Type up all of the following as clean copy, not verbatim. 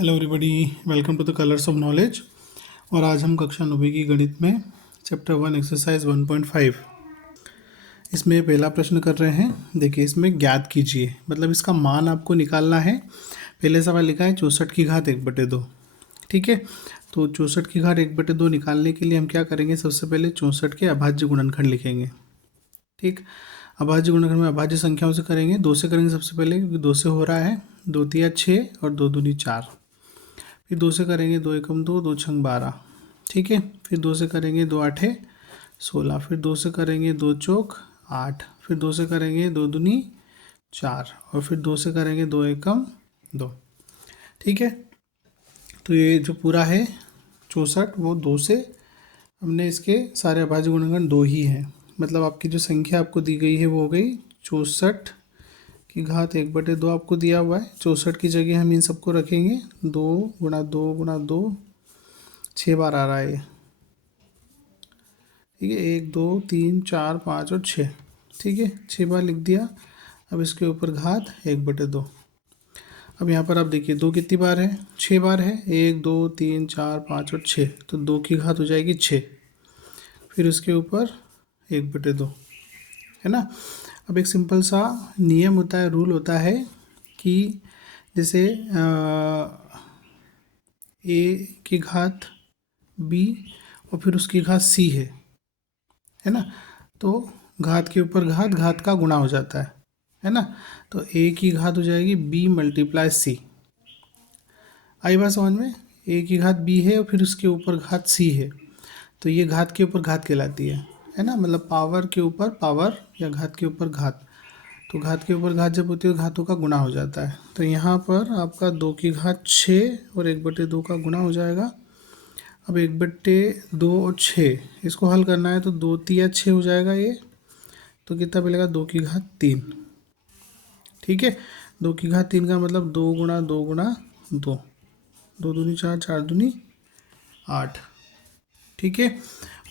Hello everybody, welcome to the colours of knowledge. और आज हम कक्षा 9वीं की गणित में चैप्टर 1 एक्सरसाइज 1.5 इसमें पहला प्रश्न कर रहे हैं। देखिए, इसमें ज्ञात कीजिए, मतलब इसका मान आपको निकालना है। पहले सवाल लिखा है 64 की घात 1/2। ठीक है, तो 64 की घात 1/2 निकालने के लिए हम क्या करेंगे, सबसे पहले 64 के अभाज्य गुणनखंड लिखेंगे। ठीक, अभाज्य गुणनखंड में अभाज्य संख्याओं से करेंगे। 2 से करेंगे सबसे पहले, क्योंकि 2 से हो रहा है। 2 तिया 6 और 2 दूनी 4। फिर 2 से करेंगे, 2 एकम 2, 2 छंग 12। ठीक है, फिर 2 से करेंगे, 2 आठे 16। फिर 2 से करेंगे, 2 चौक 8। फिर 2 से करेंगे, 2 दूनी 4। और फिर 2 से करेंगे, 2 एकम 2। ठीक है, तो ये जो पूरा है 64, वो 2 से हमने इसके सारे अभाज्य गुणनखंड 2 ही हैं। मतलब आपकी जो संख्या आपको दी गई है वो हो गई 64 की घात 1/2 आपको दिया हुआ है। 64 की जगह हम इन सबको रखेंगे 2 गुणा 2 गुणा 2, 6 बार आ रहा है ये। ठीक है, 1 2 3 4 5 और 6। ठीक है, 6 बार लिख दिया। अब इसके ऊपर घात 1/2। अब यहाँ पर आप देखिए 2 कितनी बार है, 6 बार है। 1 2 3 4 5 और 6, तो 2 की घात हो जाएगी 6। फिर उसके ऊपर 1/2, है ना। अब एक सिंपल सा नियम होता है, रूल होता है कि जैसे ए की घात बी और फिर उसकी घात सी है ना। तो घात के ऊपर घात, घात का गुणा हो जाता है ना। तो ए की घात हो जाएगी बी मल्टीप्लाई सी। आई बात समझ में। ए की घात बी है और फिर उसके ऊपर घात सी है, तो ये घात के ऊपर घात कहलाती है ना। मतलब पावर के ऊपर पावर या घात के ऊपर घात। तो घात के ऊपर घात जब होती है, घातों का गुणा हो जाता है। तो यहाँ पर आपका 2 की घात 6 और 1/2 का गुणा हो जाएगा। अब 1/2 और 6 इसको हल करना है, तो 2 तिया 6 हो जाएगा ये। तो कितना मिलेगा, 2 की घात 3। ठीक है, 2 की घात 3 का मतलब 2 गुणा 2 गुणा 2, 2 दूनी 4, 4 दूनी 8। ठीक है,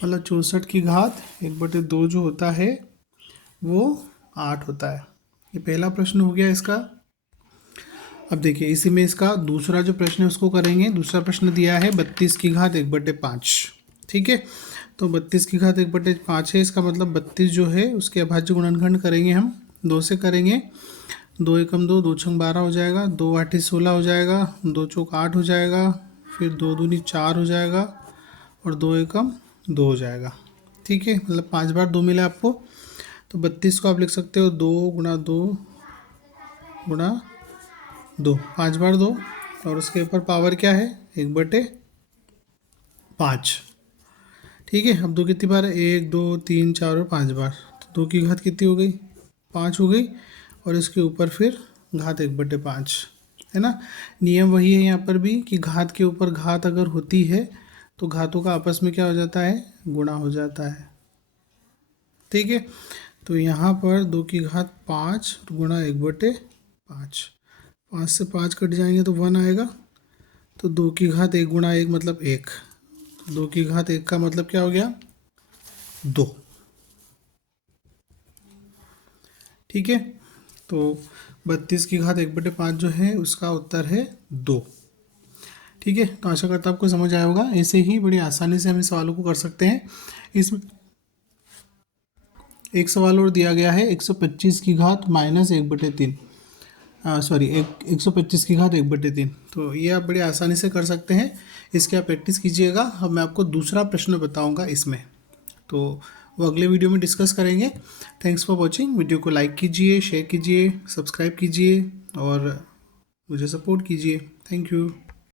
मतलब 64 की घात 1/2 जो होता है वो 8 होता है। ये पहला प्रश्न हो गया इसका। अब देखिए, इसी में इसका दूसरा जो प्रश्न है उसको करेंगे। दूसरा प्रश्न दिया है 32 की घात 1/5। ठीक है, तो 32 की घात 1/5 है। इसका मतलब 32 जो है उसके अभाज्य गुणनखंड करेंगे हम। 2 से करेंगे, 2 एकम 2, 2 छंग 12 हो जाएगा। 2 आठे 16 हो जाएगा। 2 चौक 8 हो जाएगा। फिर 2 दूनी 4 हो जाएगा और 2 एकम 2 हो जाएगा। ठीक है, मतलब 5 बार 2 मिला आपको। तो 32 को आप लिख सकते हो 2 गुणा 2 गुणा 2, 5 बार 2। और उसके ऊपर पावर क्या है, 1/5। ठीक है, अब 2 कितनी बार है, 1 2 3 4 और 5 बार। तो 2 की घात कितनी हो गई, 5 हो गई। और इसके ऊपर फिर घात 1/5, है ना। नियम वही है यहाँ पर भी कि घात के ऊपर घात अगर होती है तो घातों का आपस में क्या हो जाता है, गुणा हो जाता है। ठीक है, तो यहाँ पर 2 की घात 5 गुणा 1/5। 5 से 5 कट जाएंगे तो 1 आएगा। तो 2 की घात 1 गुणा 1 मतलब 1। 2 की घात 1 का मतलब क्या हो गया, 2। ठीक है, तो 32 की घात 1/5 जो है उसका उत्तर है 2। ठीक है, तो आशा करता हूँ आपको समझ आया होगा। ऐसे ही बड़ी आसानी से हम इस सवालों को कर सकते हैं। इसमें एक सवाल और दिया गया है 125 की घात -1/3। सॉरी, 125 की घात 1/3। तो ये आप बड़ी आसानी से कर सकते हैं। इसकी आप प्रैक्टिस कीजिएगा। अब मैं आपको दूसरा प्रश्न बताऊंगा इसमें, तो वो अगले वीडियो में डिस्कस करेंगे। Thanks for watching. वीडियो को लाइक कीजिए, शेयर कीजिए, सब्सक्राइब कीजिए और मुझे सपोर्ट कीजिए। Thank you.